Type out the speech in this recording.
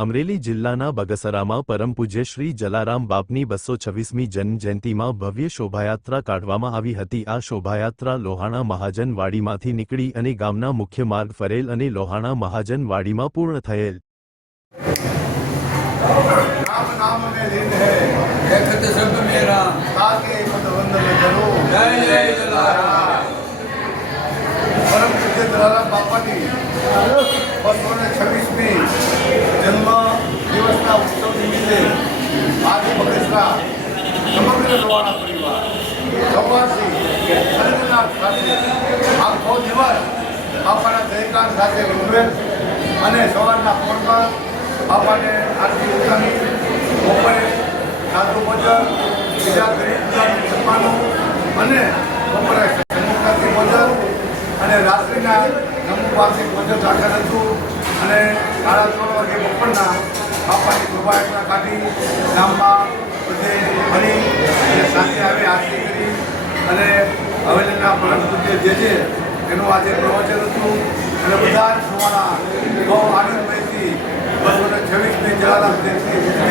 અમરેલી જિલ્લાના બગસરામાં પરમ પૂજ્ય શ્રી જલારામ બાપની બસો છવ્વીસમી જન્મજયંતિમાં ભવ્ય શોભાયાત્રા કાઢવામાં આવી હતી. આ શોભાયાત્રા લોહાણા મહાજનવાડીમાંથી નીકળી અને ગામના મુખ્ય માર્ગ ફરેલ અને લોહાણા મહાજનવાડીમાં પૂર્ણ થયેલ. બાપાની બગસરા સમગ્ર લોહાણા પરિવાર સર્વના સાથે આખો દિવસ બાપાના જયકાર સાથે ઉજવેલ અને સવારના પોરમાં બાપાને આરતી ઉતારી બપોરે સાધુ ભોજન બીજા ગરીબ જમવાનું અને બપોરે સન્મુખાથી ભોજન અને રાત્રિના નમુપાથી ભોજન રાખેલ હતું અને સાડા ત્રણ વાગે બપોરના બાપાની શોભાયાત્રા કાઢી ગામમાં સાથે આવે આરતી અને હવેલીના પરમ જે છે એનું આજે પ્રવચન હતું અને બધા જ સુવાના બહુ આનંદમયથી બસો ને છવ્વીસની જલારામ જયંતિ